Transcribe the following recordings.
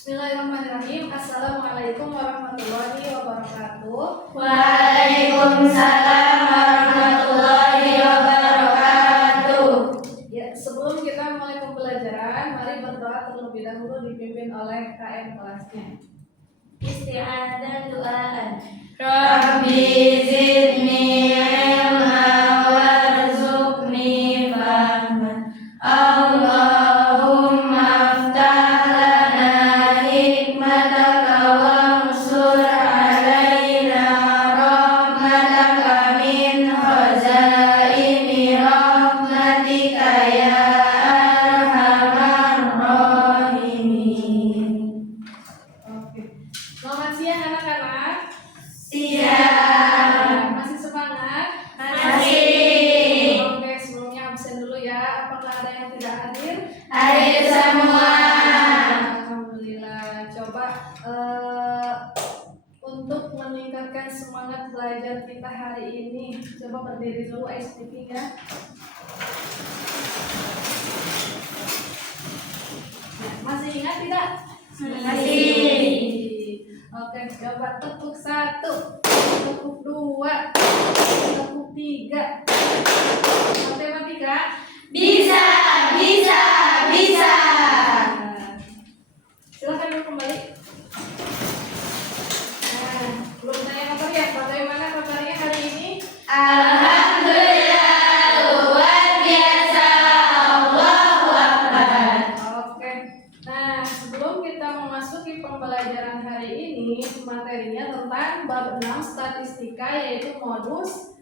Bismillahirrahmanirrahim. Assalamualaikum warahmatullahi wabarakatuh. Waalaikumsalam warahmatullahi wabarakatuh. Ya, sebelum kita mulai pembelajaran, mari berdoa terlebih dahulu dipimpin oleh KM kelasnya. Isti'adzah du'aan. Rabbi zidni ilma warzuqni fahman. Allahumma aftah lana hikmataka wansur alaina rahmataka min khazaini rahmatika ya arhamar rahimin. Oke. Selamat siang anak-anak. Siang. Masih semangat? Masih. Oke, sebelumnya absen dulu ya. Apakah ada yang tidak hadir? Hadir semua. Alhamdulillah. Coba untuk meningkatkan semangat belajar kita hari ini, coba berdiri dulu speaking ya. Masih ingat tidak? Masih. Oke, coba tepuk 1, tepuk 2, tepuk 3. Matematika Bisa, bisa, bisa. Silakan dulu kembali. Nah, belum tanya materi ya. Bagaimana materinya hari ini? Alhamdulillah, luar biasa. Allahu Akbar. Oke. Nah, sebelum kita memasuki pembelajaran hari ini, materinya tentang bab 6 statistika, yaitu modus,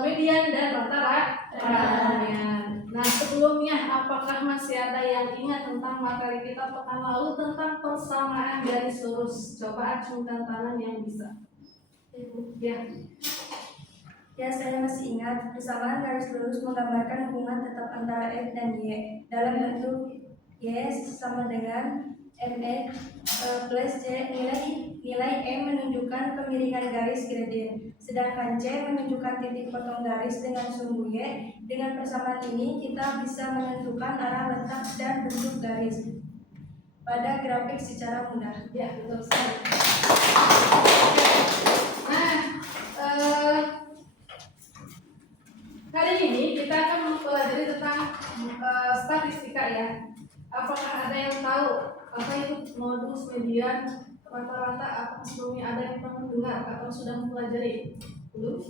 median dan rata-ratanya. Nah, sebelumnya apakah masih ada yang ingat tentang materi kita pekan lalu tentang persamaan garis lurus? Coba acungkan tangan yang bisa. Ya. Ya, saya masih ingat. Persamaan garis lurus menggambarkan hubungan tetap antara F dan Y dalam bentuk Y sama dengan MX plus J. Nilai M menunjukkan kemiringan garis gradien, sedangkan J menunjukkan titik potong garis dengan sumbu Y. Dengan persamaan ini kita bisa menentukan arah letak dan bentuk garis pada grafik secara mudah. Ya, betul sekali. Nah, hari ini kita akan mempelajari tentang statistika ya. Apakah ada yang tahu apa itu modus, median, rata-rata? Apakah sebelumnya ada yang pernah mendengar atau sudah mempelajari? Belum?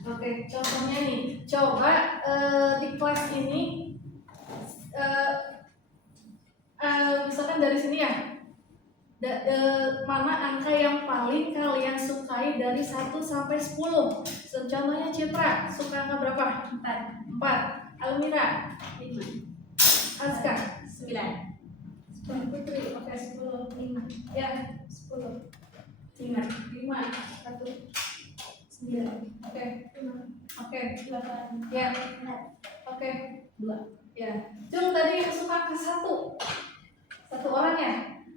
Oke, contohnya nih. Coba di kelas ini misalkan dari sini ya. Mana angka yang paling kalian sukai dari 1 sampai 10? Contohnya Citra, suka angka berapa? 4. Almira? 5. Aska? 9. Putri, oke 10. 5. Ya, 10. 5. 1. 9. Oke. 5. Oke. 8. Ya. Oke. 2. Ya. Jung tadi yang suka angka 1. 1 orang ya?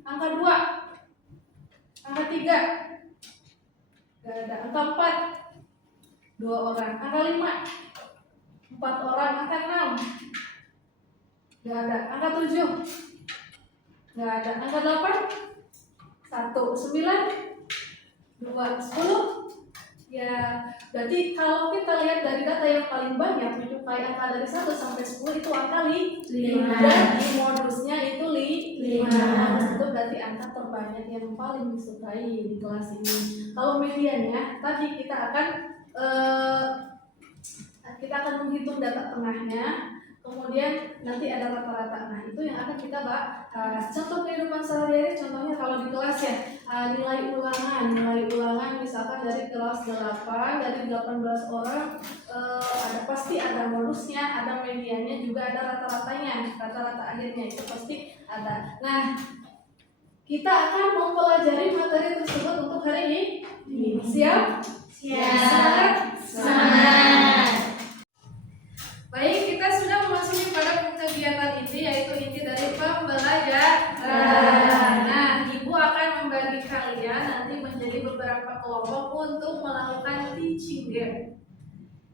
Angka 2. Angka 3. Gak ada. Angka 4. 2 orang. Angka 5. 4 orang. Angka 6. Gak ada. Angka 7. Gak ada. Angka 8. 1. 9. 2. 10. Ya, berarti kalau kita lihat dari data yang paling banyak menyukai angka dari 1 sampai 10 itu angka 5. Dan di modusnya itu 5. Itu berarti angka terbanyak yang paling disukai di kelas ini. Kalau mediannya tadi kita akan menghitung data tengahnya, kemudian nanti ada rata-rata. Nah, itu yang akan kita bahas. Contoh kehidupan sehari-hari, contohnya kalau di kelas ya, nilai ulangan misalkan dari kelas 8, dari 18 orang, pasti ada modusnya, ada mediannya, juga ada rata-ratanya, rata-rata akhirnya itu pasti ada. Nah, kita akan mempelajari materi tersebut untuk hari ini. Siap? Siap. Semangat. Baik, kita sudah memasuki pada kegiatan inti, yaitu inti dari pembelajaran. Nah, Ibu akan membagi kalian nanti menjadi beberapa kelompok untuk melakukan teaching game.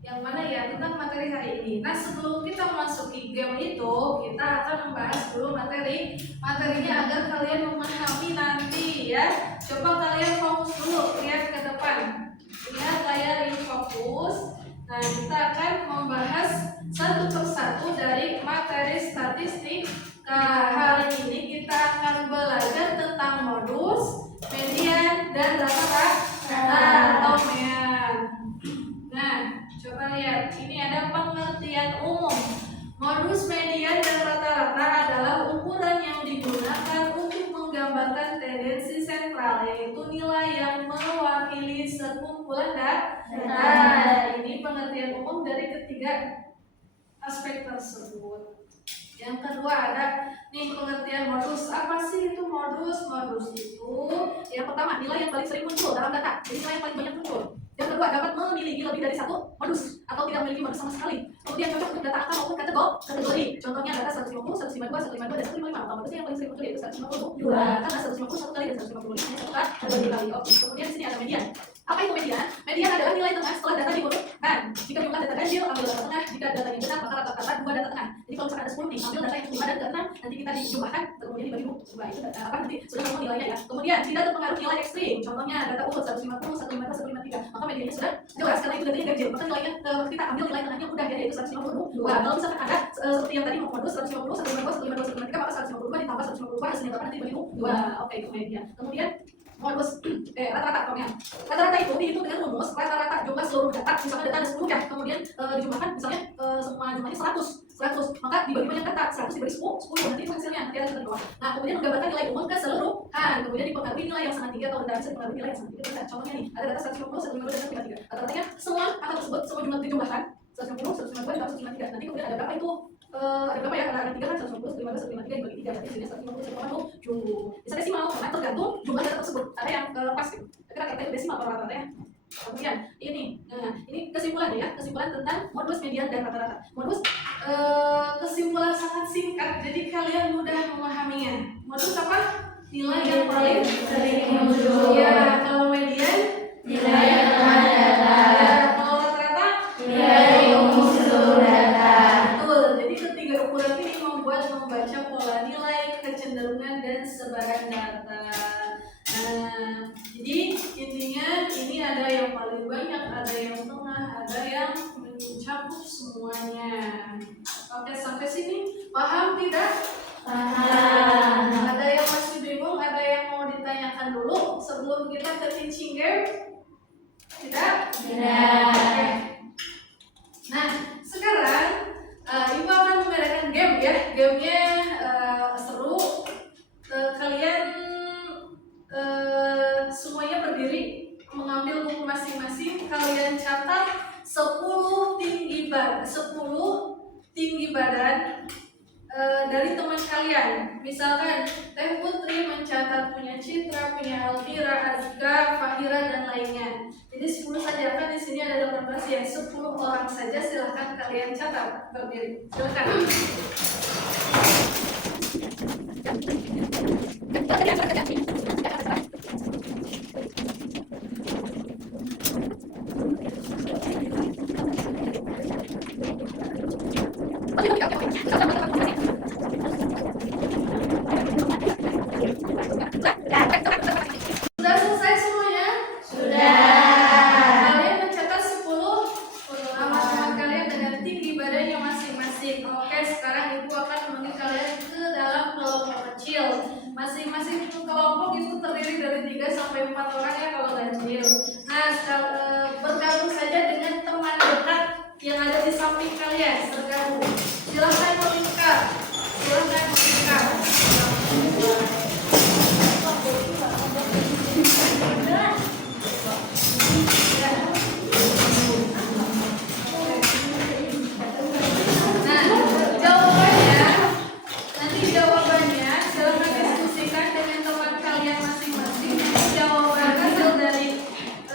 Yang mana ya tentang materi hari ini. Nah, sebelum kita memasuki game itu, kita akan membahas dulu materi materinya agar kalian memahami nanti ya. Coba kalian fokus dulu, lihat ke depan. Lihat layar ini fokus. Nah, kita akan membahas satu persatu dari materi statistik. Hari ini kita akan belajar tentang modus, median, dan rata-rata atau mean. Nah, coba lihat, ini ada pengertian umum. Modus, median, dan rata-rata adalah ukuran yang digunakan untuk menggambarkan tendensi sentral, yaitu nilai yang mewakili sekumpulan data. Ini pengertian umum dari ketiga aspek tersebut. Yang kedua ada nih pengertian modus. Apa sih itu modus? Modus itu yang pertama nilai yang paling sering muncul dalam data. Jadi nilai yang paling banyak muncul. Yang kedua dapat memiliki lebih dari satu modus atau tidak memiliki modus sama sekali. Kemudian cocok untuk data angka maupun kategori. Contohnya data 150, 152, 152, dan 155. Atau modusnya yang paling sering muncul yaitu 152. Karena 150 satu kali dan 155 hanya satu kali. Oke. Kemudian di sini ada median. Apa itu median? Median adalah nilai tengah setelah data diurutkan. Jika jumlah data ganjil, ambil data tengah. Jika datanya benar, maka rata-rata dua data tengah. Jadi kalau misalkan ada 10 nih, ambil data yang ke-5 dan ke-6, nanti kita dijumlahkan, kemudian dibagi 2. Itu apa nanti sudah ketemu nilainya ya. Kemudian tidak terpengaruh nilai ekstrim. Contohnya data urut 150, 155, 153. Maka mediannya sudah jelas karena itu datanya ganjil. Maka nilainya kita ambil nilai tengahnya udah ya, yaitu 152. Kalau misalkan ada seperti yang tadi modus 150, 152, 152, 153, maka 152 ditambah 152 hasilnya berapa nanti dibagi 2. Oke, itu median. Kemudian modus rata-rata pokoknya. Rata-rata itu dihitung dengan rumus rata-rata jumlah seluruh data. Misalkan data ada 10 ya, kemudian dijumlahkan misalnya semua jumlahnya 100, maka dibagi banyak data, 100 dibagi 10 nanti itu hasilnya, nanti ada di bawah. Nah, kemudian menggambarkan nilai umum keseluruhan, kemudian dipengaruhi nilai yang sangat tinggi atau rendah, bisa dipengaruhi nilai yang sangat tinggi. Contohnya nih, ada data 150, 152, dan 153. Rata-ratanya semua angka tersebut, semua jumlah dijumlahkan 150, 152, ditambah 153. Nanti kemudian ada berapa itu? Ada berapa ya? Ada 3 kan, 150, 152, 153 dibagi 3, berarti hasilnya 150, 1,7. Bisa desimal, karena tergantung jumlah data tersebut. Ada yang pas gitu. Kita itu desimal kalau rata-rata ya. Kemudian ini, nah ini kesimpulan ya, kesimpulan tentang modus, median, dan rata-rata. Modus kesimpulan sangat singkat, jadi kalian mudah memahaminya. Modus apa? Nilai yang paling sering muncul. Ya, kalau median Nilai yang telah data. Ya, kalau rata-rata Nilai umum seluruh data. Betul. Jadi ketiga ukuran ini membaca pola nilai, kecenderungan, dan sebaran data. Nah, jadi intinya ini ada yang paling banyak, ada yang tengah, ada yang mencakup semuanya. Oke, sampai sini paham tidak? Paham. Ada yang masih bingung, ada yang mau ditanyakan dulu sebelum kita ke teaching game? Tidak? Tidak. Oke. Nah, sekarang Ibu akan mengadakan game ya. Gamenya seru. Kalian semuanya berdiri, mengambil buku masing-masing. Kalian catat 10 tinggi badan dari teman kalian. Misalkan Teh Putri mencatat punya Citra, punya Elvira, Azka, Fahira, dan lainnya. Jadi 10 saja, kan di sini ada 18 ya. 10 orang saja, silahkan kalian catat berdiri. Silakan. Sudah selesai semuanya? Sudah. Kalian mencatat 10 nama-nama kalian dengan tinggi badannya masing-masing. Oke, sekarang Ibu akan memanggil kalian ke dalam kelompok kecil. Masing-masing kelompok itu terdiri dari 3 sampai 4 orang ya kalau ganjil. Nah, bergabung saja dengan teman dekat yang ada di samping kalian. Bergabung. Silahkan melingkar. Silahkan melingkar. Jawabannya silahkan diskusikan dengan teman kalian masing-masing. Jawaban hasil dari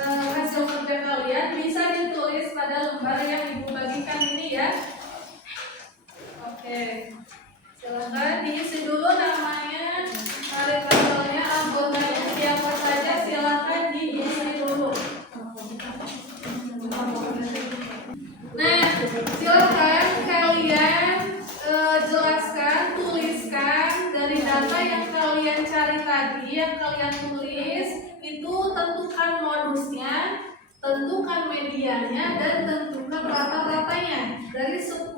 hasil kerja kalian bisa ditulis pada lembar yang Ibu bagikan ini ya. Oke. hari tadi yang kalian tulis itu tentukan modusnya, tentukan medianya, dan tentukan rata-ratanya. Dari 10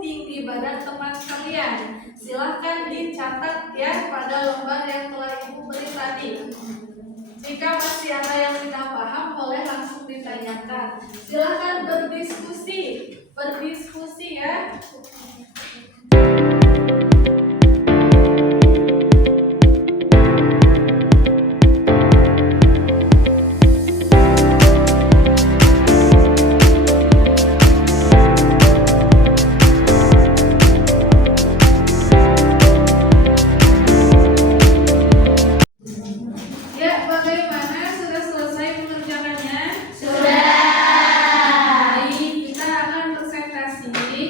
tinggi badan teman kalian. Silahkan dicatat ya pada lembar yang telah Ibu beri tadi. Jika masih ada yang tidak paham, boleh langsung ditanyakan. Silahkan berdiskusi ya. Ya, bagaimana? Sudah selesai mengerjakannya? Baik, kita akan presentasi.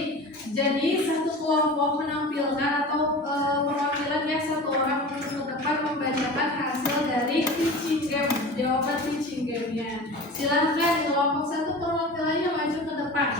Jadi satu kelompok menampilkan atau perwakilan yang satu orang ke depan membacakan hasil dari teaching game, jawaban teaching game-nya. Silahkan kelompok satu perwakilannya maju ke depan.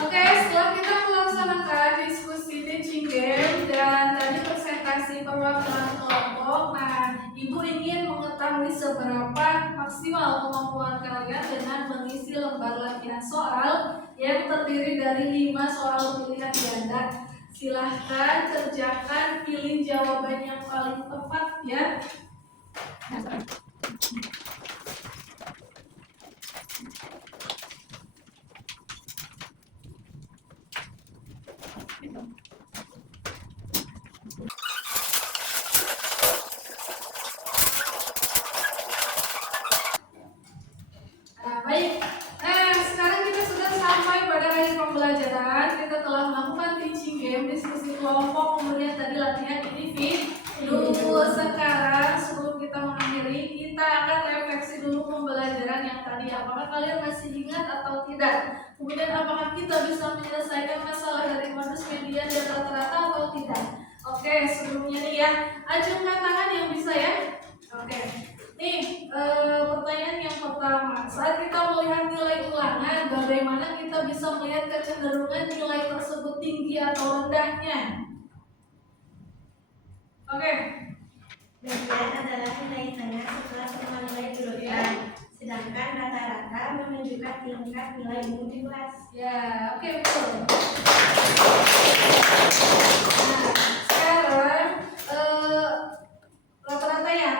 Oke, setelah kita melaksanakan diskusi teaching game dan tadi presentasi perwakilan kelompok, nah Ibu ingin mengetahui seberapa maksimal kemampuan kalian dengan mengisi lembar latihan soal yang terdiri dari 5 soal pilihan ganda. Silahkan kerjakan, pilih jawaban yang paling tepat ya. Baik. Nah, sekarang kita sudah sampai pada hari pembelajaran. Kita telah melakukan teaching game, diskusi kelompok, kemudian tadi latihan individu. Sekarang sebelum kita mengakhiri, kita akan refleksi dulu pembelajaran yang tadi. Apakah kalian masih ingat atau tidak? Kemudian apakah kita bisa menyelesaikan masalah dari modus, median, dan rata-rata atau tidak? Oke, sebelumnya nih ya, acungkan tangan yang bisa ya. Oke. Nih, pertanyaan yang pertama, saat kita melihat nilai ulangan, bagaimana kita bisa melihat kecenderungan nilai tersebut tinggi atau rendahnya? Oke. Median adalah nilai tengah setelah semua nilai diurutkan, sedangkan rata-rata menunjukkan tingkat nilai umum di kelas. Ya, oke, betul. Nah, sekarang rata-rata ya,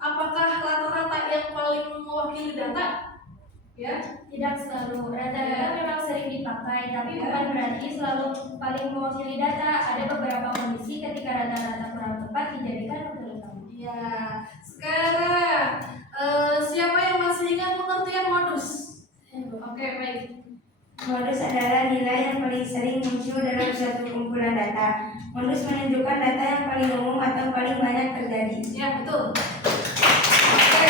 apakah rata-rata yang paling mewakili data? Ya, Tidak selalu. Rata-rata memang sering dipakai, tapi Ya. bukan berarti selalu paling mewakili data. Ada beberapa kondisi ketika rata-rata kurang tepat dijadikan wakil utama. ya. Sekarang siapa yang masih ingat pengertian modus? Oke, baik. Modus adalah nilai yang paling sering muncul dalam suatu kumpulan data. Modus menunjukkan data yang paling umum atau paling banyak terjadi. Ya, betul. Oke.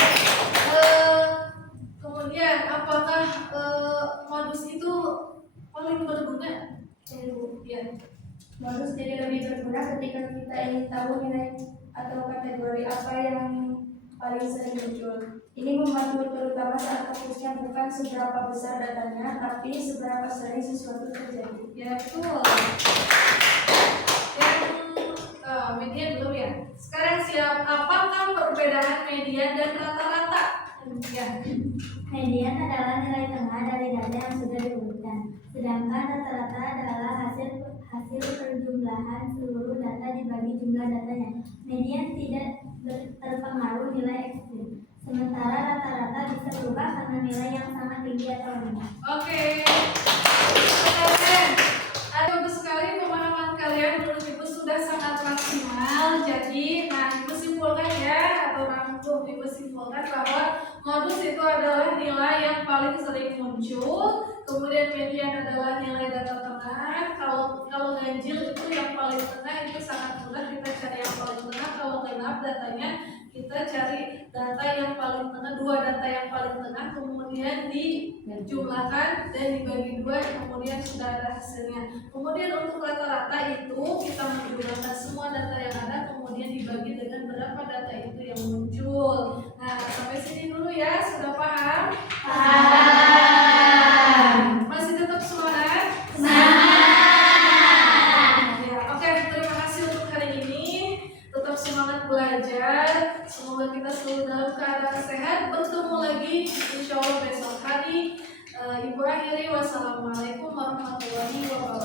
Kemudian apakah modus itu paling berguna? Ya. Modus jadi lebih berguna ketika kita ingin tahu nilai atau kategori apa yang paling sering muncul. Ini membantu terutama saat fokusnya bukan seberapa besar datanya, tapi seberapa sering sesuatu terjadi. Ya, betul. Yang median Sekarang siap. Apakah perbedaan median dan rata-rata? Ya. Median adalah nilai tengah dari data yang sudah diurutkan, sedangkan rata-rata adalah hasil perjumlahan seluruh data dibagi jumlah datanya. Median tidak terpengaruh nilai ekstrim, sementara rata-rata bisa berubah karena nilai yang sangat tinggi atau rendah. Oke. Keren. Bagus sekali pemahaman kalian, menurut Ibu sudah sangat maksimal. Jadi, Ibu simpulkan ya, atau rangkum Ibu simpulkan bahwa modus itu adalah nilai yang paling sering muncul. Kemudian median adalah nilai data tengah. Kalau ganjil itu yang paling tengah, itu sangat mudah kita cari yang paling tengah. Kalau genap datanya, kita cari data yang paling tengah, dua data yang paling tengah, kemudian dijumlahkan dan dibagi dua, kemudian sudah ada hasilnya. Kemudian untuk rata-rata itu kita menjumlahkan semua data yang ada, kemudian dibagi dengan berapa data itu yang muncul. Nah, sampai sini dulu ya, sudah paham? Paham. Masih tetap semangat? Ya, oke, terima kasih untuk hari ini. Tetap semangat belajar. Semoga kita selalu dalam keadaan sehat. Bertemu lagi insya Allah besok hari. Ibu akhiri, wassalamualaikum warahmatullahi wabarakatuh.